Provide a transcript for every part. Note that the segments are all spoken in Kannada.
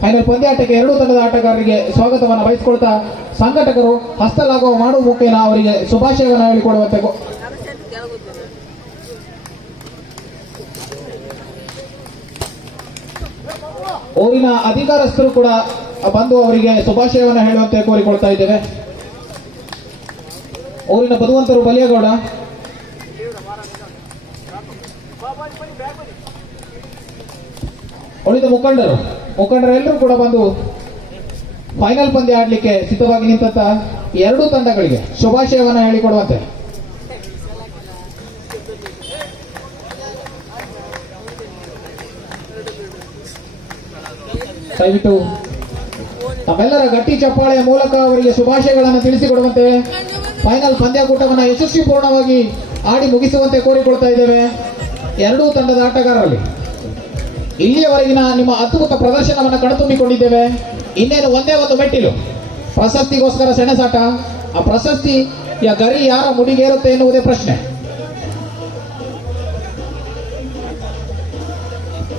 ಫೈನಲ್ ಪಂದ್ಯಾಟಕ್ಕೆ ಎರಡೂ ತಂಡದ ಆಟಗಾರರಿಗೆ ಸ್ವಾಗತವನ್ನು ಬಯಸಿಕೊಳ್ತಾ ಸಂಘಟಕರು ಹಸ್ತಲಾಘವ ಮಾಡುವ ಮುಖೇನ ಅವರಿಗೆ ಶುಭಾಶಯವನ್ನು ಹೇಳಿಕೊಡುವಂತೆ ಊರಿನ ಅಧಿಕಾರಸ್ಥರು ಕೂಡ ಬಂದು ಅವರಿಗೆ ಶುಭಾಶಯವನ್ನು ಹೇಳುವಂತೆ ಕೋರಿಕೊಳ್ತಾ ಇದ್ದೇವೆ. ಊರಿನ ಬದುವಂತರು ಬಲಿಯಗೌಡ, ಉಳಿದ ಮುಖಂಡರೆಲ್ಲರೂ ಕೂಡ ಬಂದು ಫೈನಲ್ ಪಂದ್ಯ ಆಡಲಿಕ್ಕೆ ಸಿದ್ಧವಾಗಿ ನಿಂತ ಎರಡೂ ತಂಡಗಳಿಗೆ ಶುಭಾಶಯವನ್ನು ಹೇಳಿಕೊಡುವಂತೆ ದಯವಿಟ್ಟು ತಮ್ಮೆಲ್ಲರ ಗಟ್ಟಿ ಚಪ್ಪಾಳೆಯ ಮೂಲಕ ಅವರಿಗೆ ಶುಭಾಶಯಗಳನ್ನು ತಿಳಿಸಿಕೊಡುವಂತೆ ಫೈನಲ್ ಪಂದ್ಯಾಕೂಟವನ್ನು ಯಶಸ್ವಿಪೂರ್ಣವಾಗಿ ಆಡಿ ಮುಗಿಸುವಂತೆ ಕೋರಿಕೊಳ್ತಾ ಇದ್ದೇವೆ. ಎರಡೂ ತಂಡದ ಆಟಗಾರರಲ್ಲಿ ಇಲ್ಲಿಯವರೆಗಿನ ನಿಮ್ಮ ಅದ್ಭುತ ಪ್ರದರ್ಶನವನ್ನು ಕಣ್ತುಂಬಿಕೊಂಡಿದ್ದೇವೆ. ಇನ್ನೇನು ಒಂದೇ ಒಂದು ಮೆಟ್ಟಿಲು ಪ್ರಶಸ್ತಿಗೋಸ್ಕರ ಸೆಣಸಾಟ. ಆ ಪ್ರಶಸ್ತಿಯ ಗರಿ ಯಾರ ಮುಡಿಗೇರುತ್ತೆ ಎನ್ನುವುದೇ ಪ್ರಶ್ನೆ.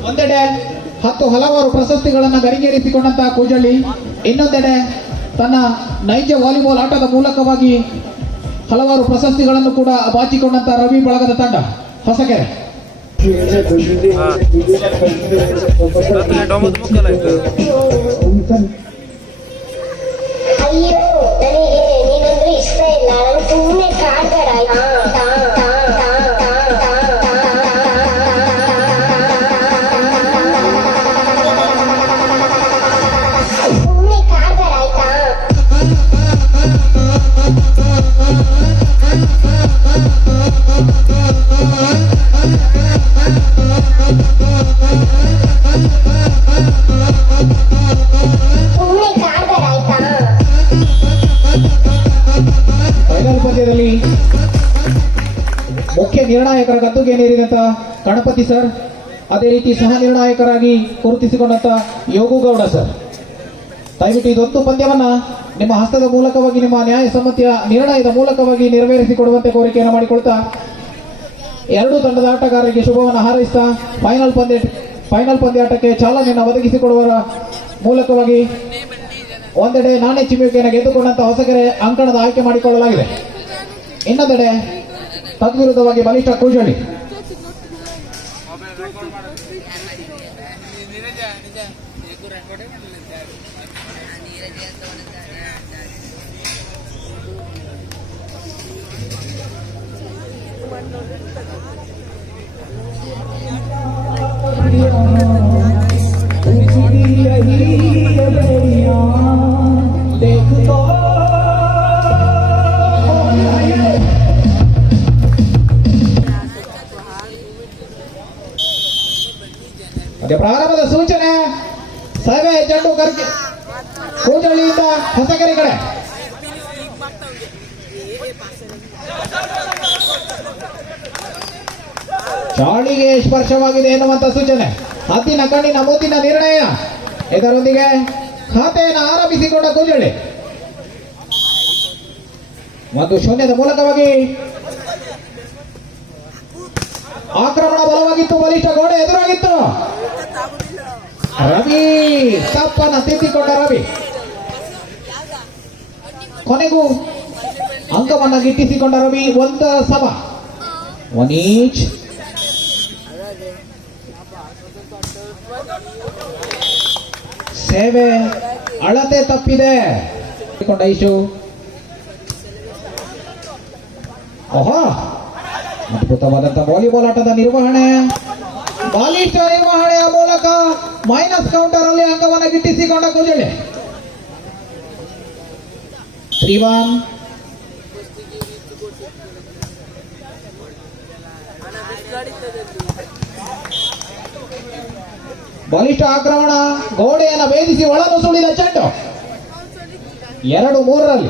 ಒಂದೆಡೆ ಹಲವಾರು ಪ್ರಶಸ್ತಿಗಳನ್ನು ಗರಿಗೇರಿಸಿಕೊಂಡಂತಹ ಕೂಜಳ್ಳಿ, ಇನ್ನೊಂದೆಡೆ ತನ್ನ ನೈಜ ವಾಲಿಬಾಲ್ ಆಟದ ಮೂಲಕವಾಗಿ ಹಲವಾರು ಪ್ರಶಸ್ತಿಗಳನ್ನು ಕೂಡ ಬಾಚಿಕೊಂಡಂತಹ ರವಿ ಬಳಗದ ತಂಡ ಹೊಸಕೆರೆ. ಅಯ್ಯೋ, ನನಗೆ ನೀನಂದ್ರೆ ಇಷ್ಟ ಇಲ್ಲ. ನಾನು ಸುಮ್ಮನೆ ಕಾಡ್ಬೇಡ. ಸುಮ್ಮನೆ ಕಾಡ್ಬೇಡ ಆಯ್ತಾ? ಫೈನಲ್ ಪಂದ್ಯದಲ್ಲಿ ಮುಖ್ಯ ನಿರ್ಣಾಯಕರ ಗದ್ದುಗೆ ನೇರಿದಂತ ಗಣಪತಿ ಸರ್, ಅದೇ ರೀತಿ ಸಹ ನಿರ್ಣಾಯಕರಾಗಿ ಗುರುತಿಸಿಕೊಂಡಂತ ಯೋಗುಗೌಡ ಸರ್, ದಯವಿಟ್ಟು ಇದೊಂದು ಪಂದ್ಯವನ್ನ ನಿಮ್ಮ ಹಸ್ತದ ಮೂಲಕವಾಗಿ ನಿಮ್ಮ ನ್ಯಾಯಸಮ್ಮತಿಯ ನಿರ್ಣಯದ ಮೂಲಕವಾಗಿ ನೆರವೇರಿಸಿಕೊಡುವಂತೆ ಕೋರಿಕೆಯನ್ನು ಮಾಡಿಕೊಳ್ತಾ ಎರಡೂ ತಂಡದ ಆಟಗಾರರಿಗೆ ಶುಭವನ್ನು ಹಾರೈಸ್ತಾ ಫೈನಲ್ ಪಂದ್ಯಾಟಕ್ಕೆ ಚಾಲನೆಯನ್ನು ಒದಗಿಸಿಕೊಡುವ ಮೂಲಕವಾಗಿ ಒಂದೆಡೆ ನಾಣ್ಯ ಚಿಮ್ಮುವಿಕೆಯನ್ನು ಗೆದ್ದುಕೊಂಡಂತ ಹೊಸಕೆರೆ ಅಂಕಣದ ಆಯ್ಕೆ ಮಾಡಿಕೊಳ್ಳಲಾಗಿದೆ. ಇನ್ನೊಂದೆಡೆ ತದ್ವಿರುದ್ಧವಾಗಿ ಬಲಿಷ್ಠ ಕೂಜಳ್ಳಿ. ಪ್ರಾರಂಭದ ಸೂಚನೆ ಸಭೆ ಚೆಂಡು ಕೂಜಳ್ಳಿಯಿಂದ ಹೊಸಕೆರೆ ಕಡೆ. ಚಾಳಿಗೆ ಸ್ಪರ್ಶವಾಗಿದೆ ಎನ್ನುವಂತ ಸೂಚನೆ. ಹದ್ದಿನ ಕಣ್ಣಿನ ಮೂತಿನ ನಿರ್ಣಯ. ಇದರೊಂದಿಗೆ ಖಾತೆಯನ್ನು ಆರಂಭಿಸಿಕೊಂಡ ಕೂಜಳ್ಳಿ ಮತ್ತು ಶೂನ್ಯದ ಮೂಲಕವಾಗಿ ಆಕ್ರಮಣ ಬಲವಾಗಿತ್ತು. ಬಲಿಷ್ಠ ಗೋಡೆ ಎದುರಾಗಿತ್ತು. ರವಿ ತಪ್ಪನ್ನು ತಿದ್ದಿಕೊಂಡ ರವಿ ಕೊನೆಗೂ ಅಂಕವನ್ನು ಗಿಟ್ಟಿಸಿಕೊಂಡ ರವಿ. ಒಂದು ಸಮ ಒನೀಚ್ ಸೇವೆ ಅಳತೆ ತಪ್ಪಿದೆ. ಇಶು ಓಹೋ, ಅದ್ಭುತವಾದಂತಹ ವಾಲಿಬಾಲ್ ಆಟದ ನಿರ್ವಹಣೆ, ಬಾಲಿಷ್ಠ ನಿರ್ವಹಣೆಯ ಮೂಲಕ ಮೈನಸ್ ಕೌಂಟರ್ ಅಲ್ಲಿ ಅಂಕವನ್ನು ಗಿಟ್ಟಿಸಿಕೊಂಡ ಕೂಜಳ್ಳಿ. 3-1. ಬಲಿಷ್ಠ ಆಕ್ರಮಣ, ಗೋಡೆಯನ್ನು ಭೇದಿಸಿ ಒಳನುಸುಳಿದ ಚೆಂಡು 2-3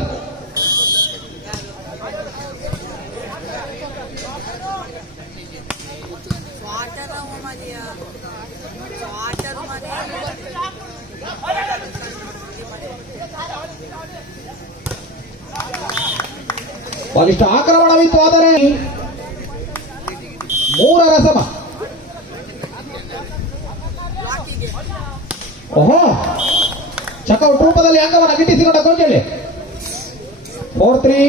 ಬಲಿಷ್ಠ ಆಕ್ರಮಣವಿತ್ತು. ಆದರೆ 3 ಸಮ. ಓಹೋ, ಚಕೌಟ್ ರೂಪದಲ್ಲಿ ಅಂಗವನ್ನು ಗಿಟ್ಟಿಸಿಕೊಂಡ ಗೋಂಜಳಿ. 4-3.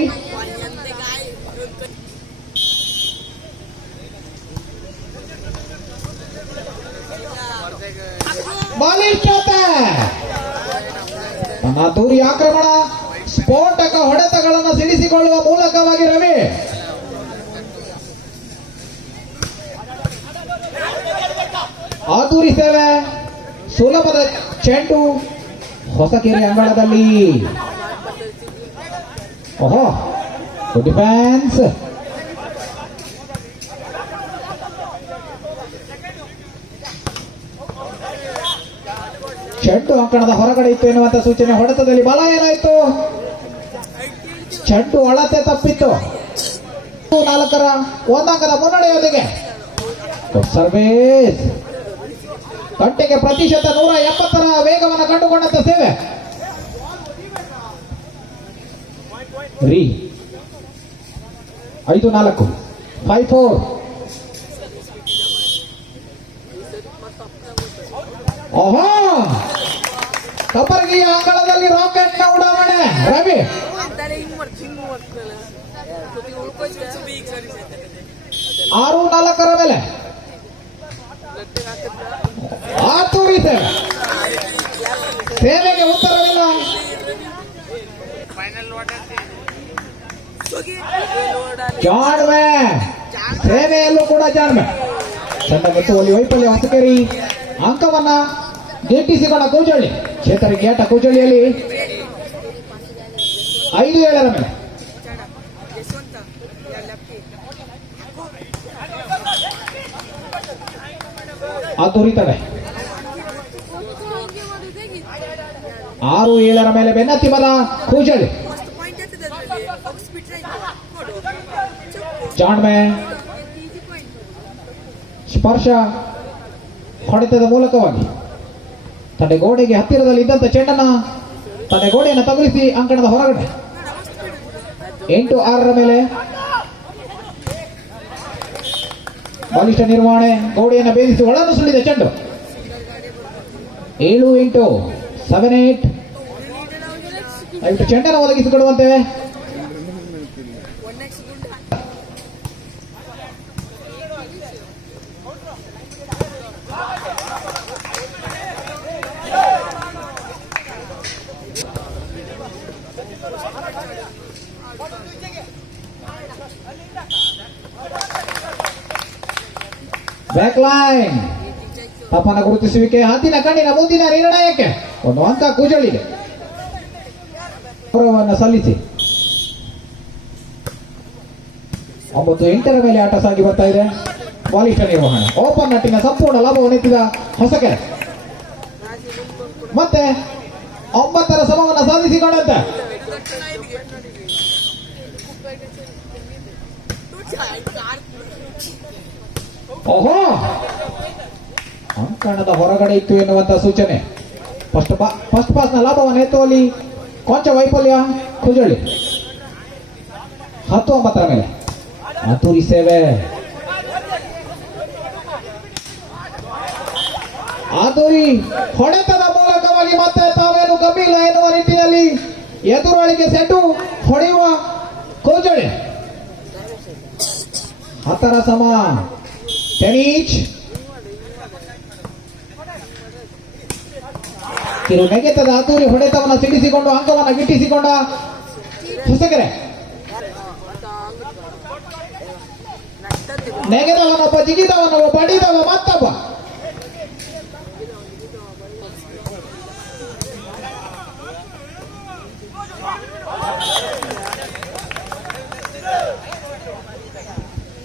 ಬಲಿಷ್ಠತೆ, ತನ್ನ ದೂರಿ ಆಕ್ರಮಣ, ಸ್ಫೋಟಕ ಹೊಡೆತಗಳನ್ನು ಸಿಡಿಸಿಕೊಳ್ಳುವ ಮೂಲಕವಾಗಿ ರವಿ ಆತೂರಿ ಸೇವೆ, ಸುಲಭದ ಚೆಂಡು ಹೊಸಕೆರೆ ಅಂಗಳದಲ್ಲಿ. ಓಹೋ, ಗುಡ್ ಡಿಫೆನ್ಸ್. ಚೆಂಡು ಅಂಕಣದ ಹೊರಗಡೆ ಇತ್ತು ಎನ್ನುವಂತ ಸೂಚನೆ. ಹೊಡೆತದಲ್ಲಿ ಬಲ ಏನಾಯ್ತು? ಚೆಂಡು ಅಳತೆ ತಪ್ಪಿತ್ತು. 4ರ 1 ಅಂಕದ ಮುನ್ನಡೆಯೊಂದಿಗೆ ಸರ್ವೇಸ್ ಗಂಟೆಗೆ ಪ್ರತಿಶತ 170ರ ವೇಗವನ್ನು ಕಂಡುಕೊಂಡಂತ ಸೇವೆ. 5-4, 5-4. ಓಹೋ, ಕಬರ್ಗಿಯ ಅಂಗಳದಲ್ಲಿ ರಾಕೆಟ್ ನ ಉಡಾವಣೆ. ರವಿ 6-4ರ ಮೇಲೆ ಆತೂರಿ ಸೇವೆ. ಸೇವೆಗೆ ಉತ್ತರವಿಲ್ಲ. ಜಾಣ್ಮೆ, ಸೇವೆಯಲ್ಲೂ ಕೂಡ ಜಾಣ್ಮೆ. ಚೆಂಡ ಮೆತ್ತುವಲ್ಲಿ ವೈಫಲ್ಯ ಹೊಸಕೇರಿ. ಅಂಕವನ್ನ ಗಿಟ್ಟಿಸಿಕೊಂಡ ಕೂಜಳ್ಳಿ. ಚೇತರಿಗೆ ಏಟ ಕೂಜಳ್ಳಿಯಲ್ಲಿ 5-7ರ ಮೇಲೆ. ಆತೂರಿ ತಡೆ. 6-7ರ ಮೇಲೆ ಬೆನ್ನತ್ತಿ ಬದ ಕೂಜಳ್ಳಿ. ಜಾಣ್ಮೆ ಸ್ಪರ್ಶ ಹೊಡೆತದ ಮೂಲಕವಾಗಿ ತಡೆಗೋಡೆಗೆ ಹತ್ತಿರದಲ್ಲಿ ಇದ್ದಂತ ಚೆಂಡನ್ನ ತಡೆಗೋಡೆಯನ್ನು ತಗುಲಿಸಿ ಅಂಕಣದ ಹೊರಗಡೆ. 8-6ರ ಮೇಲೆ ಬಲಿಷ್ಠ ನಿರ್ವಹಣೆ. ಗೋಡೆಯನ್ನು ಭೇದಿಸಿ ಒಳನ್ನು ಸುಳಿದ ಚೆಂಡು. 7-8, 7-8. ದಯವಿಟ್ಟು ಚೆಂಡನ್ನು ಒದಗಿಸಿಕೊಡುವಂತೆ. ಬ್ಯಾಕ್ ಲೈನ್ ತಪ್ಪನ ಗುರುತಿಸುವಿಕೆ. ಹದ್ದಿನ ಕಣ್ಣಿನ ಮುಂದಿನ ನಿರ್ಣಯಕ್ಕೆ 1 ಅಂಕ ಕೂಜಳಿಗೆ. ಗೌರವವನ್ನು ಸಲ್ಲಿಸಿ 9-8ರ ಮೇಲೆ ಆಟ ಸಾಗಿ ಬರ್ತಾ ಇದೆ. ಬಲಿಷ್ಠ ನಿರ್ವಹಣೆ. ಓಪನ್ ನಟ್ಟಿನ ಸಂಪೂರ್ಣ ಲಾಭವನ್ನೆತ್ತಿದ ಹೊಸಕೆರೆ. ಮತ್ತೆ 9ರ ಸಮವನ್ನು ಸಾಧಿಸಿಕೊಂಡಂತೆ. ಓಹೋ, ಅಂಕಣದ ಹೊರಗಡೆ ಇತ್ತು ಎನ್ನುವಂತ ಸೂಚನೆ. ಫಸ್ಟ್ ಪಾಸ್ ನ ಲಾಭವನ್ನು ಎತ್ತುವಲ್ಲಿ ಕೊಂಚ ವೈಫಲ್ಯ ಕುಜಳ್ಳಿ. 10-9ರ ಮೇಲೆ ಆತೂರಿ ಸೇವೆ. ಆತೂರಿ ಹೊಡೆತದ ಮೂಲಕವಾಗಿ ಮತ್ತೆ ತಾವೇನು ಕಮ್ಮಿಲ್ಲ ಎನ್ನುವ ನಿಟ್ಟಿನಲ್ಲಿ ಎದುರೊಳಗೆ ಸೆಟ್ಟು ಹೊಡೆಯುವ ಕೋಜಳೆ. 10ರ ಸಮ 10 ಈಚ್. ಕಿರು ನೆಗೆತದ ಆತೂರಿ ಹೊಡೆತವನ್ನು ಸಿಡಿಸಿಕೊಂಡು ಅಂಕವನ್ನು ಗಿಟ್ಟಿಸಿಕೊಂಡ ಹೊಸಕೆರೆ. ನೆಗೆದವನೊಬ್ಬ, ಜಿಗಿದವನೊಬ್ಬ, ಬಡಿದವ ಮತ್ತೊಬ್ಬ.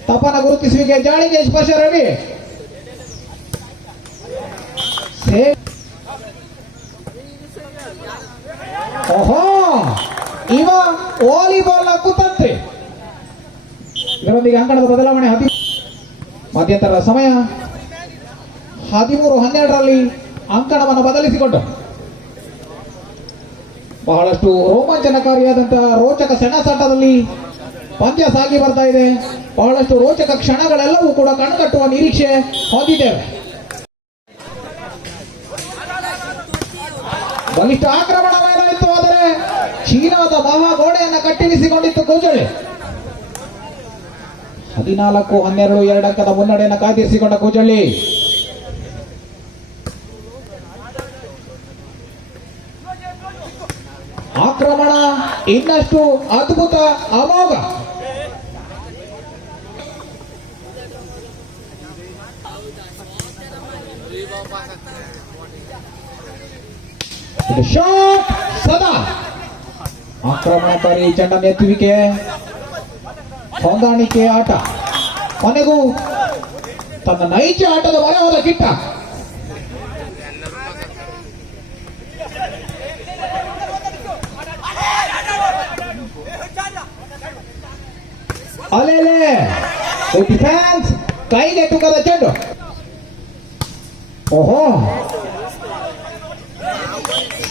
ತಪ್ಪನ ಗುರುತಿಸುವಿಕೆ. ಜಾಳಿಗೆ ಸ್ಪರ್ಶ. ರವಿ ಓಹೋ, ಇವ ವಾಲಿಬಾಲ್ ನ ಕುತಂತ್ರಿ. ಇದರೊಂದಿಗೆ ಅಂಕಣದ ಬದಲಾವಣೆ. ಮಧ್ಯಂತರ ಸಮಯ 13-12ರಲ್ಲಿ ಅಂಕಣವನ್ನು ಬದಲಿಸಿಕೊಂಡು ಬಹಳಷ್ಟು ರೋಮಾಂಚನಕಾರಿಯಾದಂತಹ ರೋಚಕ ಸೆಣಸಾಟದಲ್ಲಿ ಪಂದ್ಯ ಸಾಗಿ ಬರ್ತಾ ಇದೆ. ಬಹಳಷ್ಟು ರೋಚಕ ಕ್ಷಣಗಳೆಲ್ಲವೂ ಕೂಡ ಕಣ್ಕಟ್ಟುವ ನಿರೀಕ್ಷೆ ಹೊಂದಿದ್ದೇವೆ. ಬಲಿಷ್ಠ ಆಕ್ರಮಣವೇನಾಯಿತು, ಆದರೆ ಚೀನಾದ ಮಹಾಗೋಡೆಯನ್ನು ಕಟ್ಟಿರಿಸಿಕೊಂಡಿತ್ತು ಕೂಜಳ್ಳಿ. 14-12 2 ಅಂಕದ ಮುನ್ನಡೆಯನ್ನು ಕಾಯ್ದಿರಿಸಿಕೊಂಡ ಕೂಜಳ್ಳಿ. ಆಕ್ರಮಣ ಇನ್ನಷ್ಟು ಅದ್ಭುತ, ಅಮೋಘ. ಇದು ಶಾಟ್ ಸದಾ ಆಕ್ರಮಣಕಾರಿ ಚೆಂಡನ್ನು ಎತ್ತುವಿಕೆ, ಹೊಂದಾಣಿಕೆ ಆಟ. ಕೊನೆಗೂ ತನ್ನ ನೈಜ ಆಟದ ಮೊರೆ ಹೋದ ಕಿಟ್ಟ. ಅಲೆಲೆ ಡಿಫೆನ್ಸ್ ಕೈಗೆ ತುಕದ ಚೆಂಡು. ಓಹೋ,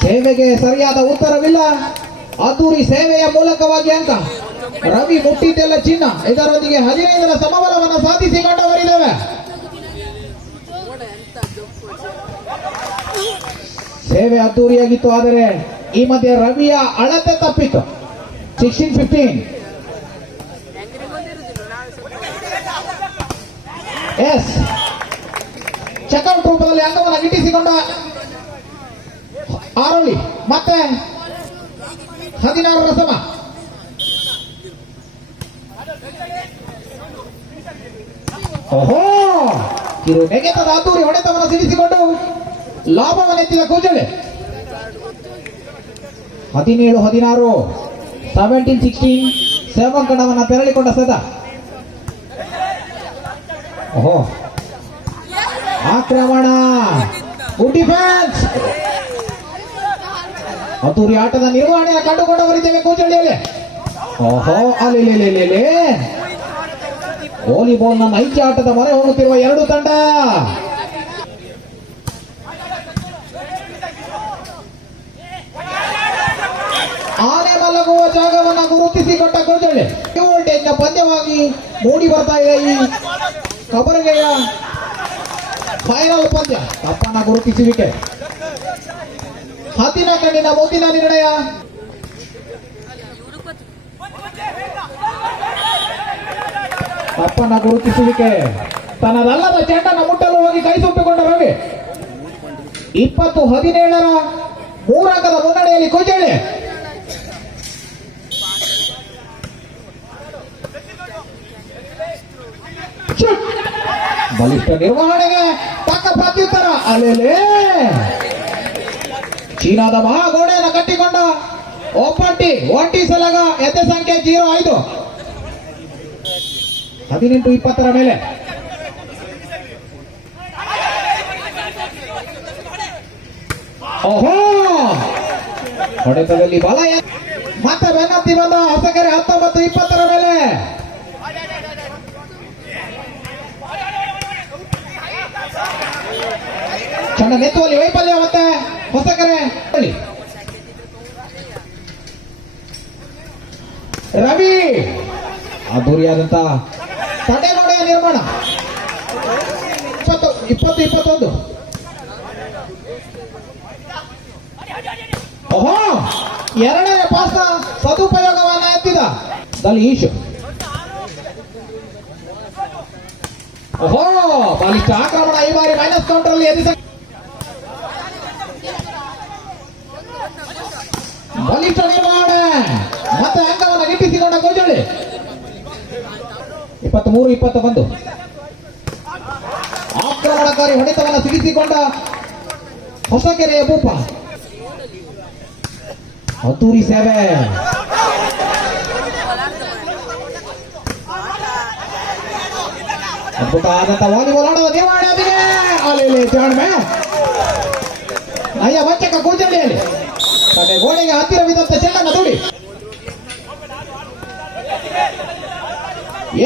ಸೇವೆಗೆ ಸರಿಯಾದ ಉತ್ತರವಿಲ್ಲ. ಅದ್ದೂರಿ ಸೇವೆಯ ಮೂಲಕವಾಗಿ ಅಂಕ. ರವಿ ಮುಟ್ಟಿದ್ದೆಲ್ಲ ಚಿನ್ನ. ಇದರೊಂದಿಗೆ 15ರ ಸಮಬಲವನ್ನು ಸಾಧಿಸಿಕೊಂಡವರಿದ್ದೇವೆ. ಸೇವೆ ಅದ್ದೂರಿಯಾಗಿತ್ತು, ಆದರೆ ಈ ಮಧ್ಯೆ ರವಿಯ ಅಳತೆ ತಪ್ಪಿತು. 16-15. ಎಸ್, ಚೆಕ್ಔಟ್ ರೂಪದಲ್ಲಿ ಅಂಗವನ್ನು ಗಿಟ್ಟಿಸಿಕೊಂಡ ಆರೋಳಿ. ಮತ್ತೆ 16ರ ಸಮ. ಓಹೋ, ಕಿರು ನೆಗೆತದ ಅದ್ದೂರಿ ಹೊಡೆತವನ್ನು ಸಿಡಿಸಿಕೊಂಡು ಲಾಭವನ್ನೆತ್ತಿದ ಕೂಜಳ್ಳಿ. 17-16, 17-16, 7 ಕಣವನ್ನು ತೆರಳಿಕೊಂಡ ಸದಾ. ಓಹೋ, ಆಕ್ರಮಣ, ಗುಡ್ ಡಿಫೆನ್ಸ್. ಅದ್ದೂರಿ ಆಟದ ನಿರ್ವಹಣೆಯನ್ನು ಕಂಡುಕೊಂಡವರಿದ್ದೇವೆ ಕೂಜಳ್ಳಿಯಲ್ಲಿ. ಓಹೋ, ಅಲೆಲೆಲೆಲೆ ವಾಲಿಬಾಲ್ನ ನೈಜ ಆಟದ ಮೊರೆ ಹೋಗುತ್ತಿರುವ ಎರಡು ತಂಡ. ಆನೆ ಮಲಗುವ ಜಾಗವನ್ನು ಗುರುತಿಸಿಕೊಟ್ಟ ಕೂಜಳ್ಳಿ. ವೋಲ್ಟೇಜ್ನ ಪಂದ್ಯವಾಗಿ ಮೂಡಿ ಬರ್ತಾ ಇದೆ ಈ ಕಬರಗೆಯ ಫೈನಲ್ ಪಂದ್ಯ. ತಪ್ಪನ್ನ ಗುರುತಿಸುವಿಕೆ, ಹತ್ತಿನ ಕಣ್ಣಿನ ಮುಂದಿನ ನಿರ್ಣಯ. ತಪ್ಪನ್ನ ಗುರುತಿಸುವಿಕೆ. ತನ್ನದಲ್ಲದ ಚೆಂಡನ್ನು ಮುಟ್ಟಲು ಹೋಗಿ ಕೈ ಸುಟ್ಟಿಕೊಂಡ ರವಿ. 20-17ರ 3 ಅಂಕದ ಮುನ್ನಡೆಯಲ್ಲಿ ಕೂಜಳ್ಳಿ. ಬಲಿಷ್ಠ ನಿರ್ವಹಣೆಗೆ ತಕ್ಕ ಪ್ರತ್ಯುತ್ತರ. ಅಲೆಲೆ ಚೀನಾದ ಮಹಾಗೋಡೆಯನ್ನು ಕಟ್ಟಿಕೊಂಡ ಒಂಟಿ ಸಲಗ ಎತ್ತೆ ಸಂಖ್ಯೆ 05. 18-20ರ ಮೇಲೆ. ಓಹೋ, ಹೊಡೆತದಲ್ಲಿ ಬಲ. ಮತ್ತೆ ಬೆನ್ನತ್ತಿ ಬಂದ ಹೊಸಕೆರೆ 19-20ರ ಮೇಲೆ. ಚೆಂಡ ನೆತ್ತುವಲ್ಲಿ ವೈಫಲ್ಯ. ಮತ್ತೆ ಹೊಸಕೆರೆ ರವಿ ಅದ್ದೂರಿಯಾದಂತ ತಡೆಗೋಡೆಯ ನಿರ್ಮಾಣ. 20-21. ಓಹೋ, ಎರಡನೇ ಪಾಸ್ನ ಸದುಪಯೋಗವನ್ನ ಎತ್ತಿದ ದಲೀಶ್. ಓಹೋ, ಬಲಿಷ್ಠ ಆಕ್ರಮಣ ಈ ಬಾರಿ ಮೈನಸ್ ಕೌಂಟರ್ ಅಲ್ಲಿ ಬಲಿಷ್ಠ ನಿರ್ವಹಣೆ. ಮತ್ತೆ ಅಂಕವನ್ನು ಗಿಟ್ಟಿಸಿಕೊಂಡ ಕೂಜಳ್ಳಿ. 23-21. ಆಕ್ರಮಣಕಾರಿ ಹೊಡೆತವನ್ನು ಸಿಗಿಸಿಕೊಂಡ ಹೊಸಕೆರೆಯ ಭೂಪ. ಅದ್ದೂರಿ ಸೇವೆ. ಅದ್ಭುತ ಆದಂತ ವಾಲಿಬಾಲ್ ಆಡೋದ ನಿರ್ವಹಣೆ. ಅದಿಗೆ ಅಲೆ ಜಾಣ್ಮೆ ಅಯ್ಯ ವಂಚಕ ಕೂಜಳ್ಳಿಯಲ್ಲಿ ತನ್ನ ಗೋಡೆಗೆ ಹತ್ತಿರವಿದ್ದಂತ ಚೆಂಡನ್ನು ದೂಡಿ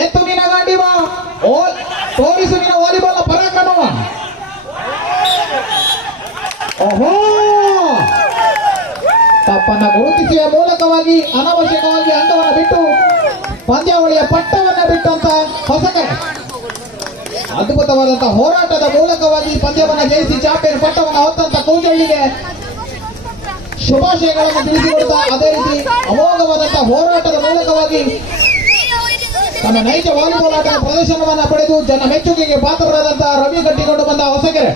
ಎತ್ತು ನಿನ್ನ ಗಾಂಡಿವ ತೋರಿಸು ನಿನ್ನ ವಾಲಿಬಾಲ್ನ ಪರಾಕ್ರಮವ. ಓಹೋ, ತಪ್ಪನ್ನ ಗುರುತಿಸುವ ಮೂಲಕವಾಗಿ ಅನಾವಶ್ಯಕವಾಗಿ ಅಂಗವನ್ನು ಬಿಟ್ಟು ಪಂದ್ಯಾವಳಿಯ ಪಟ್ಟವನ್ನ ಬಿಟ್ಟಂತ ಹೊಸಕೆರೆ. ಅದ್ಭುತವಾದಂತಹ ಹೋರಾಟದ ಮೂಲಕವಾಗಿ ಪಂದ್ಯವನ್ನು ಜಯಿಸಿ ಚಾಂಪಿಯನ್ ಪಟ್ಟವನ್ನು ಹೊತ್ತಂತ ಕೂಜಳ್ಳಿಗೆ ಶುಭಾಶಯಗಳನ್ನು ತಿಳಿಸಿಕೊಡ್ತಾ ಅದೇ ರೀತಿ ಅಮೋಘವಾದಂತಹ ಹೋರಾಟದ ಮೂಲಕವಾಗಿ ತನ್ನ ನೈಜ ವಾಲಿಬಾಲ್ ಆಟದ ಪ್ರದರ್ಶನವನ್ನು ಪಡೆದು ಜನ ಮೆಚ್ಚುಗೆಗೆ ಪಾತ್ರರಾದಂತಹ ರವಿ ಕಟ್ಟಿಕೊಂಡು ಬಂದ ಹೊಸಕೆರೆ